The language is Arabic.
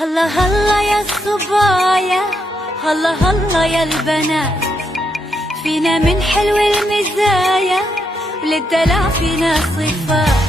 هلا هلا يا الصبايا، هلا هلا يا البنات، فينا من حلو المزايا وللدلع فينا صفات.